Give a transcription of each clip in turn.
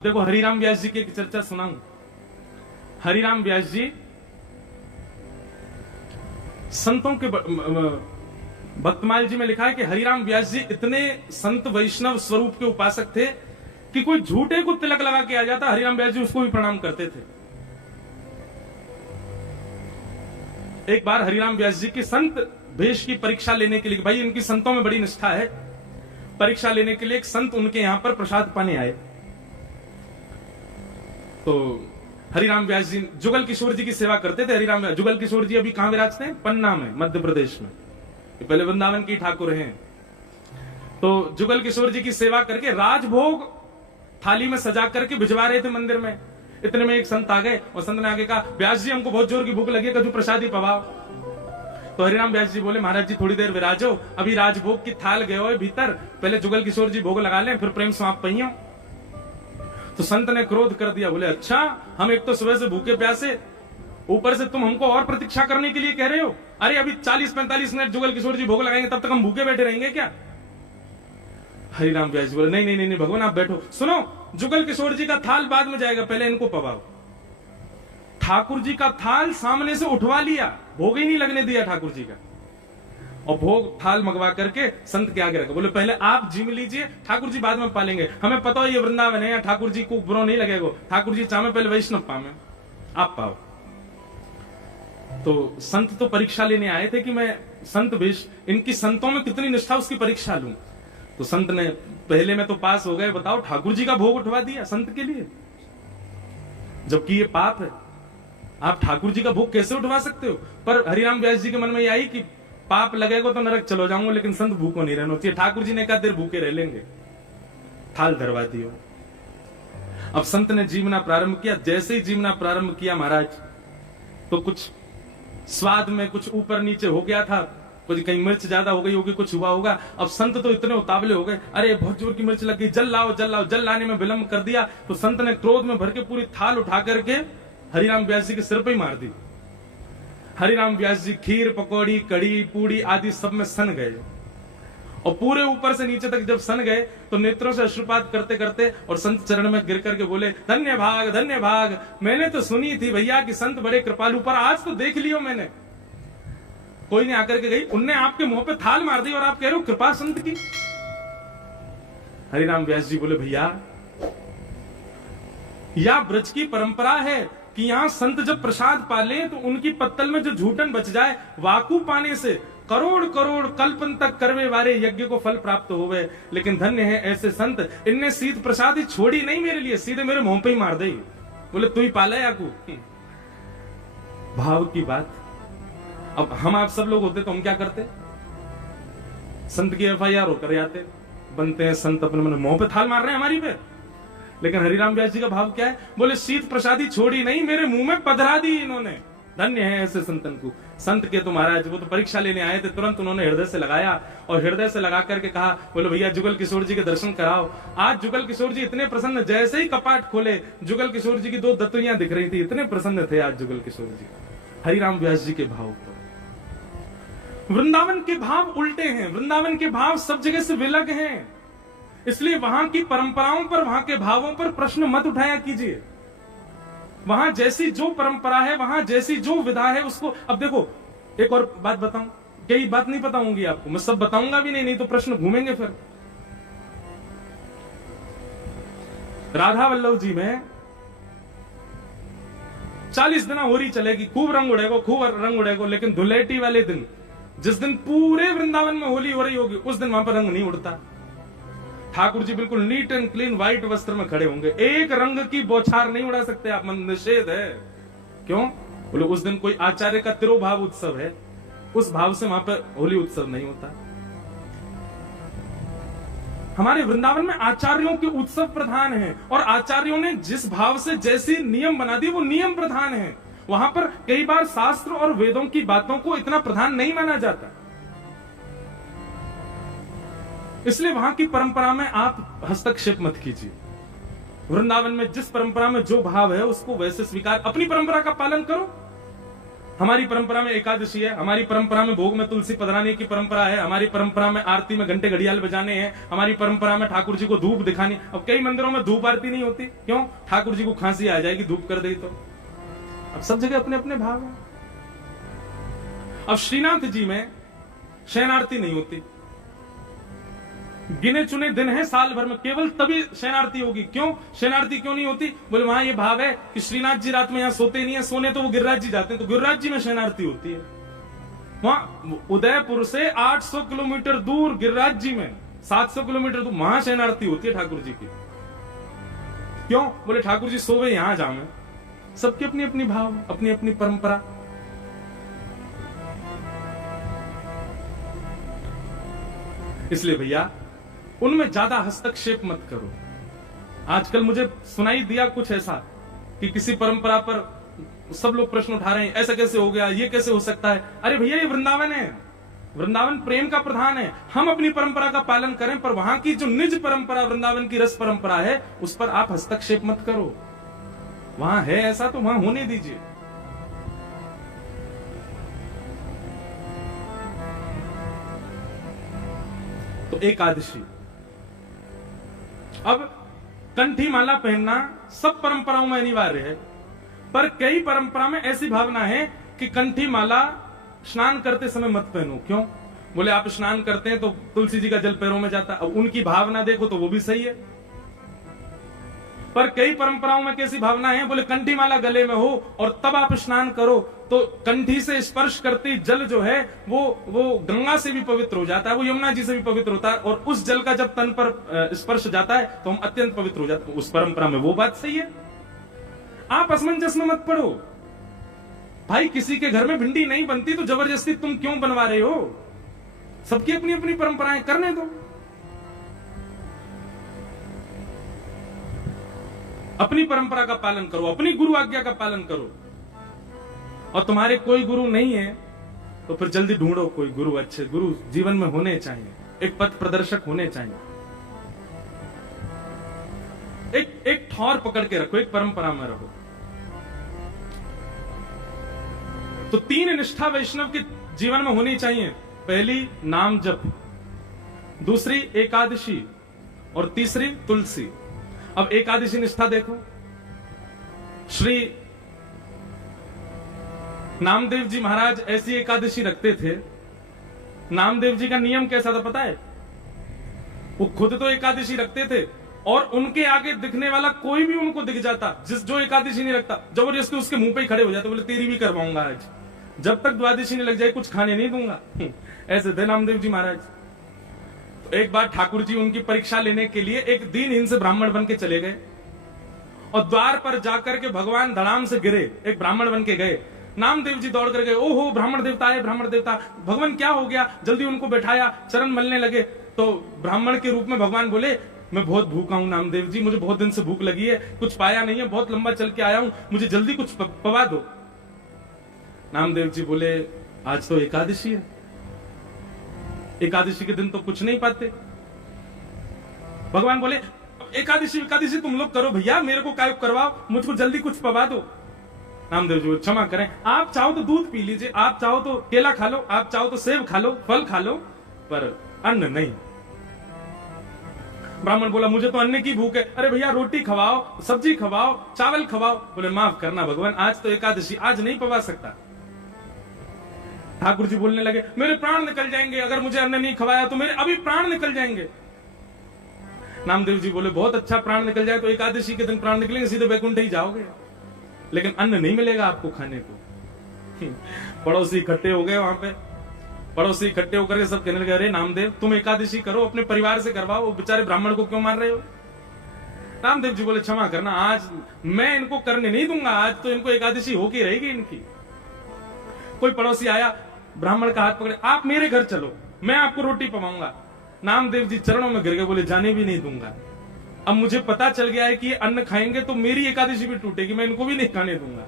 देखो हरिराम व्यास जी की एक चर्चा सुनाऊं। हरिराम व्यास जी संतों के भक्तमाल जी में लिखा है कि हरिराम व्यास जी इतने संत वैष्णव स्वरूप के उपासक थे कि कोई झूठे को तिलक लगा के आ जाता, हरिराम व्यास जी उसको भी प्रणाम करते थे। एक बार हरिराम व्यास जी की संत भेष की परीक्षा लेने के लिए, भाई इनकी संतों में बड़ी निष्ठा है, परीक्षा लेने के लिए एक संत उनके यहां पर प्रसाद पाने आए। तो हरिराम व्यास जी जुगल किशोर जी की सेवा करते थे। हरिराम जुगल किशोर जी अभी कहां विराजते हैं? पन्ना में, मध्य प्रदेश में। पहले वृंदावन के ठाकुर हैं। तो जुगल किशोर जी की सेवा करके राजभोग थाली में सजा करके भिजवा रहे थे मंदिर में। इतने में एक संत आ गए और संत ने आगे कहा, व्यास जी हमको बहुत जोर की भूख लगी है, कछु प्रसादी पवाओ। तो हरिराम व्यास जी बोले, महाराज जी थोड़ी देर विराजो, अभी राजभोग की थाल गए हो भीतर, पहले जुगल किशोर जी भोग लगा लें, फिर प्रेम समाप्त पहियो। तो संत ने क्रोध कर दिया, बोले अच्छा, हम एक तो सुबह से भूखे प्यासे, ऊपर से तुम हमको और प्रतीक्षा करने के लिए कह रहे हो? अरे अभी 40-45 मिनट जुगल किशोर जी भोग लगाएंगे, तब तक हम भूखे बैठे रहेंगे क्या? हरिराम व्यास जी बोले, नहीं नहीं नहीं भगवान आप बैठो, सुनो, जुगल किशोर जी का थाल बाद में जाएगा, पहले इनको पवाओ। ठाकुर जी का थाल सामने से उठवा लिया, भोग ही नहीं लगने दिया ठाकुर जी का, और भोग थाल मंगवा करके संत के आगे रखा। बोले पहले आप जिम लीजिए, ठाकुर जी बाद में पालेंगे, हमें पता हो ये वृंदावन है, या ठाकुर जी को बुरा नहीं लगेगा, ठाकुर जी चाहे पहले वैष्णव पावे, आप पाओ। तो संत तो परीक्षा लेने आए थे कि मैं संत भेष, इनकी संतों में कितनी निष्ठा उसकी परीक्षा लूं। तो संत ने पहले में तो पास हो गए, बताओ ठाकुर जी का भोग उठवा दिया संत के लिए, जबकि ये पाप है। आप ठाकुर जी का भोग कैसे उठवा सकते हो? पर हरिराम व्यास जी के मन में ये आई कि पाप लगेगा तो नरक चलो जाऊंगा, लेकिन संत भूखो नहीं रहना चाहिए। ठाकुर जी ने कहा देर भूखे रह लेंगे, थाल धरवा दियो। अब संत ने जीवना प्रारंभ किया। जैसे ही जीवना प्रारंभ किया महाराज, तो कुछ स्वाद में कुछ ऊपर नीचे हो गया था, कुछ कहीं मिर्च ज्यादा हो गई होगी, कुछ हुआ होगा। अब संत तो इतने उतावले हो गए, अरे बहुत जोर की मिर्च लग गई, जल लाओ जल लाओ। जल लाने में विलंब कर दिया तो संत ने क्रोध में भर के पूरी थाल उठा करके हरिराम व्यास जी के सिर पे ही मार दी। हरिराम व्यास जी खीर पकौड़ी कड़ी पूड़ी आदि सब में सन गए, और पूरे ऊपर से नीचे तक जब सन गए तो नेत्रों से अश्रुपात करते करते और संत चरण में गिर करके बोले, धन्य भाग धन्य भाग, मैंने तो सुनी थी भैया कि संत बड़े कृपालु, पर आज तो देख लियो मैंने। कोई नहीं आकर के गई, उनने आपके मुंह पे थाल मार दी और आप कह रहे हो कृपा संत की। हरिराम व्यास जी बोले, भैया या ब्रज की परंपरा है कि यहां संत जब प्रसाद पाले तो उनकी पत्तल में जो झूठन बच जाए, वाकू पाने से करोड़ करोड़ कल्पन तक करवे वारे यज्ञ को फल प्राप्त होवे। लेकिन धन्य है ऐसे संत, इनने सीध प्रसाद ही छोड़ी नहीं मेरे लिए, सीधे मेरे मुंह पे ही मार दे। बोले तू ही पाला याकू। भाव की बात। अब हम आप सब लोग होते तो हम क्या करते? संत की FIR होकर आते, बनते हैं संत, अपने मन मुंह पे थाल मार रहे हैं हमारी पे। लेकिन हरिराम व्यास जी का भाव क्या है? बोले शीत प्रसादी छोड़ी नहीं, मेरे मुंह में पधरा दी इन्होंने। धन्य है ऐसे संतन को। संत के तो महाराज वो तो परीक्षा लेने आए थे, तुरंत उन्होंने हृदय से लगाया और हृदय से लगा करके कहा, बोले भैया जुगल किशोर जी के दर्शन कराओ। आज जुगल किशोर जी इतने प्रसन्न, जैसे ही कपाट खोले जुगल किशोर जी की 2 दत्तुइयां दिख रही थी, इतने प्रसन्न थे आज जुगल किशोर जी हरिराम व्यास जी के भाव पर। वृंदावन के भाव उल्टे हैं, वृंदावन के भाव सब जगह से विलग हैं, इसलिए वहां की परंपराओं पर, वहां के भावों पर प्रश्न मत उठाया कीजिए। वहां जैसी जो परंपरा है, वहां जैसी जो विधा है, उसको। अब देखो एक और बात बताऊं, कई बात नहीं पता होंगी आपको, मैं सब बताऊंगा भी नहीं, नहीं तो प्रश्न घूमेंगे फिर। राधा वल्लभ जी में 40 दिन होली चलेगी, खूब रंग उड़ेगो, खूब रंग उड़ेगो, लेकिन धुलेटी वाले दिन, जिस दिन पूरे वृंदावन में होली हो रही होगी, उस दिन वहां पर रंग नहीं उड़ता। ठाकुर जी बिल्कुल नीट एंड क्लीन व्हाइट वस्त्र में खड़े होंगे, एक रंग की बौछार नहीं उड़ा सकते आप, निषेध है। क्यों? बोले उस दिन कोई आचार्य का तिरोभाव उत्सव है, उस भाव से वहां पर होली उत्सव नहीं होता। हमारे वृंदावन में आचार्यों के उत्सव प्रधान है, और आचार्यों ने जिस भाव से जैसी नियम बना दी वो नियम प्रधान है। वहां पर कई बार शास्त्र और वेदों की बातों को इतना प्रधान नहीं माना जाता, इसलिए वहां की परंपरा में आप हस्तक्षेप मत कीजिए। वृंदावन में जिस परंपरा में जो भाव है उसको वैसे स्वीकार, अपनी परंपरा का पालन करो। हमारी परंपरा में एकादशी है, हमारी परंपरा में भोग में तुलसी पधराने की परंपरा है, हमारी परंपरा में आरती में घंटे घड़ियाल बजाने हैं, हमारी परंपरा में ठाकुर जी को धूप दिखानी। अब कई मंदिरों में धूप आरती नहीं होती, क्यों? ठाकुर जी को खांसी आ जाएगी धूप कर दे तो। अब सब जगह अपने अपने भाव है। अब श्रीनाथ जी में शयन आरती नहीं होती, गिने चुने दिन है साल भर में, केवल तभी शयन आरती होगी। क्यों शयन आरती क्यों नहीं होती? बोले वहां ये भाव है कि श्रीनाथ जी रात में यहां सोते नहीं है, सोने तो वो गिरिराज जी जाते हैं, तो गिरिराज जी में शयन आरती होती है। वहां उदयपुर से 800 किलोमीटर दूर गिरिराज जी में 700 किलोमीटर दूर वहां शयन आरती होती है ठाकुर जी की। क्यों? बोले ठाकुर जी सोवे यहां जामे। सबकी अपनी अपनी भाव, अपनी अपनी परंपरा। इसलिए भैया उनमें ज्यादा हस्तक्षेप मत करो। आजकल मुझे सुनाई दिया कुछ ऐसा कि किसी परंपरा पर सब लोग प्रश्न उठा रहे हैं, ऐसा कैसे हो गया, ये कैसे हो सकता है। अरे भैया ये वृंदावन है, वृंदावन प्रेम का प्रधान है। हम अपनी परंपरा का पालन करें, पर वहां की जो निज परंपरा वृंदावन की रस परंपरा है उस पर आप हस्तक्षेप मत करो। वहां है ऐसा तो वहां होने दीजिए। तो एकादशी, अब कंठी माला पहनना सब परंपराओं में अनिवार्य है, पर कई परंपरा में ऐसी भावना है कि कंठी माला स्नान करते समय मत पहनो। क्यों? बोले आप स्नान करते हैं तो तुलसी जी का जल पैरों में जाता। अब उनकी भावना देखो तो वो भी सही है, पर कई परंपराओं में कैसी भावना है? बोले कंठी माला गले में हो और तब आप स्नान करो तो कंठी से स्पर्श करती जल जो है वो गंगा से भी पवित्र हो जाता है, वो यमुना जी से भी पवित्र होता है, और उस जल का जब तन पर स्पर्श जाता है तो हम अत्यंत पवित्र हो जाते हैं। उस परंपरा में वो बात सही है। आप असमंजस में मत पड़ो। भाई किसी के घर में भिंडी नहीं बनती तो जबरदस्ती तुम क्यों बनवा रहे हो? सबकी अपनी अपनी परंपराएं, करने दो। अपनी परंपरा का पालन करो, अपनी गुरु आज्ञा का पालन करो। और तुम्हारे कोई गुरु नहीं है तो फिर जल्दी ढूंढो कोई गुरु। अच्छे गुरु जीवन में होने चाहिए, एक पथ प्रदर्शक होने चाहिए। एक ठौर पकड़ के रखो, एक परंपरा में रहो। तो 3 निष्ठा वैष्णव के जीवन में होनी चाहिए। पहली नाम जप, दूसरी एकादशी और तीसरी तुलसी। अब एकादशी निष्ठा देखो, श्री नामदेव जी महाराज ऐसी एकादशी रखते थे। नामदेव जी का नियम कैसा था पता है? वो खुद तो एकादशी रखते थे और उनके आगे दिखने वाला कोई भी उनको दिख जाता, जो एकादशी नहीं रखता, जबरदस्ती उसके मुंह पे ही खड़े हो जाते। बोले तेरी भी करवाऊंगा आज, जब तक द्वादशी नहीं लग जाए कुछ खाने नहीं दूंगा। ऐसे थे नामदेव जी महाराज। तो एक बार ठाकुर जी उनकी परीक्षा लेने के लिए एक दीनहीन से ब्राह्मण बन के चले गए और द्वार पर जाकर के भगवान धड़ाम से गिरे। एक ब्राह्मण बन के गए, नामदेव जी दौड़ कर गए, ओहो ब्राह्मण देवता है, ब्राह्मण देवता। भगवान क्या हो गया? जल्दी उनको बैठाया, चरण मलने लगे। तो ब्राह्मण के रूप में भगवान बोले, मैं बहुत भूखा हूं नामदेव जी, मुझे बहुत दिन से भूख लगी है, कुछ पाया नहीं है, बहुत लंबा चल के आया हूं, मुझे जल्दी कुछ पवा दो। नामदेव जी बोले, आज तो एकादशी है, एकादशी के दिन तो कुछ नहीं पाते। भगवान बोले, एकादशी एकादशी तुम लोग करो भैया, मेरे को काय करवाओ, मुझको जल्दी कुछ पवा दो। नामदेव जी क्षमा करें, आप चाहो तो दूध पी लीजिए, आप चाहो तो केला खा लो, आप चाहो तो सेब खा लो, फल खा लो, पर अन्न नहीं। ब्राह्मण बोला, मुझे तो अन्न की भूख है। अरे भैया रोटी खवाओ, सब्जी खवाओ, चावल खवाओ। बोले माफ करना भगवान, आज तो एकादशी, आज नहीं पवा सकता। ठाकुर जी बोलने लगे, मेरे प्राण निकल जाएंगे, अगर मुझे अन्न नहीं खवाया तो मेरे अभी प्राण निकल जाएंगे। नामदेव जी बोले, बहुत अच्छा, प्राण निकल जाए तो एकादशी के दिन प्राण निकलेंगे, सीधे वैकुंठ ही जाओगे, लेकिन अन्न नहीं मिलेगा आपको खाने को। पड़ोसी इकट्ठे हो गए वहां पे, पड़ोसी इकट्ठे होकर के सब कहने लगे, अरे नामदेव तुम एकादशी करो, अपने परिवार से करवाओ, बेचारे ब्राह्मण को क्यों मार रहे हो? नामदेव जी बोले, क्षमा करना, आज मैं इनको करने नहीं दूंगा, आज तो इनको एकादशी होके रहेगी इनकी। कोई पड़ोसी आया, ब्राह्मण का हाथ पकड़े, आप मेरे घर चलो, मैं आपको रोटी पवाऊंगा। नामदेव जी चरणों में गिर गए, बोले जाने भी नहीं दूंगा। अब मुझे पता चल गया है कि ये अन्न खाएंगे तो मेरी एकादशी भी टूटेगी, मैं इनको भी नहीं खाने दूंगा।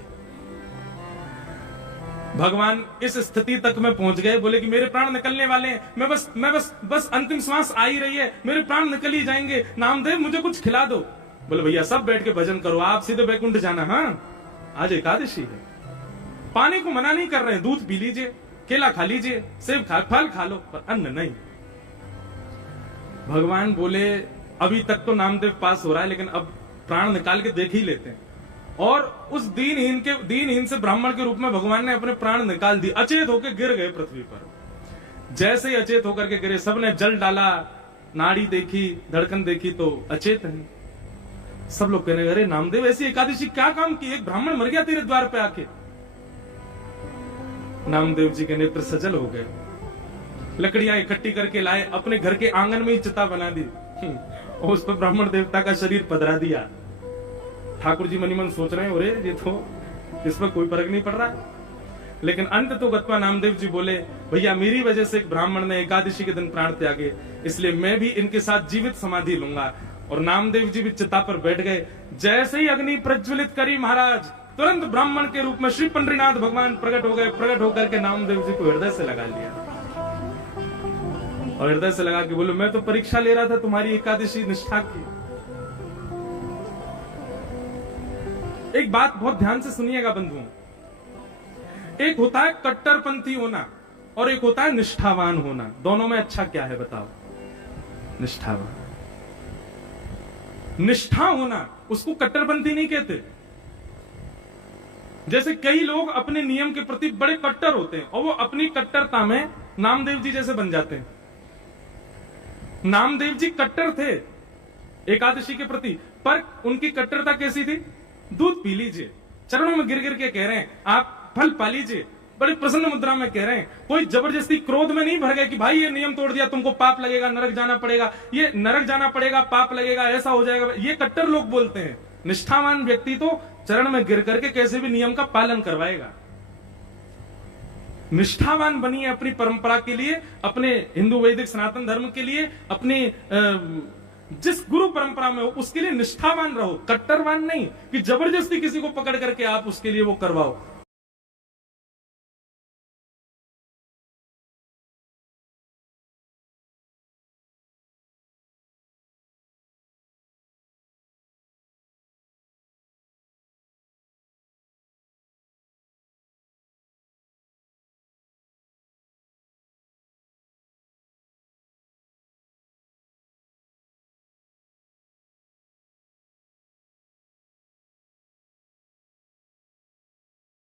भगवान इस स्थिति तक में पहुंच गए, बोले कि मेरे प्राण निकलने वाले हैं, मैं बस अंतिम श्वास आ ही रही है, मेरे प्राण निकल ही जाएंगे, नामदेव मुझे कुछ खिला दो। बोले भैया सब बैठ के भजन करो, आप सीधे वैकुंठ जाना, हाँ आज एकादशी है। पानी को मना नहीं कर रहे, दूध पी लीजिए, केला खा लीजिए, सेब फल खा लो, पर अन्न नहीं। भगवान बोले अभी तक तो नामदेव पास हो रहा है, लेकिन अब प्राण निकाल के देख ही लेते हैं। और उस दीनहीन से ब्राह्मण के रूप में भगवान ने अपने प्राण निकाल दिए, अचेत होकर गिर गए पृथ्वी पर। जैसे ही अचेत होकर के गिरे, सबने जल डाला, नाड़ी देखी, धड़कन देखी तो अचेत है। सब लोग कहने अरे नामदेव ऐसी एकादशी क्या काम की, एक ब्राह्मण मर गया तेरे द्वार पे आके। नामदेव जी के नेत्र सजल हो गए, लकड़ियां इकट्ठी करके लाए, अपने घर के आंगन में ही चिता बना दी और उस पर ब्राह्मण देवता का शरीर पधरा दिया। ठाकुर जी मनी मन सोच रहे हैं अरे ये तो इस पर कोई फर्क नहीं पड़ रहा। लेकिन अंत तो गत्वा नामदेव जी बोले भैया मेरी वजह से एक ब्राह्मण ने एकादशी के दिन प्राण त्यागे, इसलिए मैं भी इनके साथ जीवित समाधि लूंगा। और नामदेव जी भी चिता पर बैठ गए। जैसे ही अग्नि प्रज्वलित करी महाराज, तुरंत ब्राह्मण के रूप में श्री पंडरीनाथ भगवान प्रकट हो गए। प्रकट होकर के नामदेव जी को हृदय से लगा लिया और हृदय से लगा के बोले मैं तो परीक्षा ले रहा था तुम्हारी एकादशी निष्ठा की। एक बात बहुत ध्यान से सुनिएगा बंधुओं, एक होता है कट्टरपंथी होना और एक होता है निष्ठावान होना। दोनों में अच्छा क्या है बताओ? निष्ठावान। निष्ठा होना उसको कट्टरपंथी नहीं कहते। जैसे कई लोग अपने नियम के प्रति बड़े कट्टर होते हैं और वो अपनी कट्टरता में नामदेव जी जैसे बन जाते हैं। नामदेव जी कट्टर थे एकादशी के प्रति, पर उनकी कट्टरता कैसी थी? दूध पी लीजिए, चरणों में गिर गिर के कह रहे हैं आप फल पा लीजिए, बड़े प्रसन्न मुद्रा में कह रहे हैं। कोई जबरदस्ती क्रोध में नहीं भर गए कि भाई ये नियम तोड़ दिया तुमको पाप लगेगा, नरक जाना पड़ेगा, ये नरक जाना पड़ेगा, पाप लगेगा, ऐसा हो जाएगा। ये कट्टर लोग बोलते हैं। निष्ठावान व्यक्ति तो चरण में गिर करके कैसे भी नियम का पालन करवाएगा। निष्ठावान बनिए अपनी परंपरा के लिए, अपने हिंदू वैदिक सनातन धर्म के लिए, अपने जिस गुरु परंपरा में हो उसके लिए निष्ठावान रहो, कट्टरवान नहीं कि जबरदस्ती किसी को पकड़ करके आप उसके लिए वो करवाओ।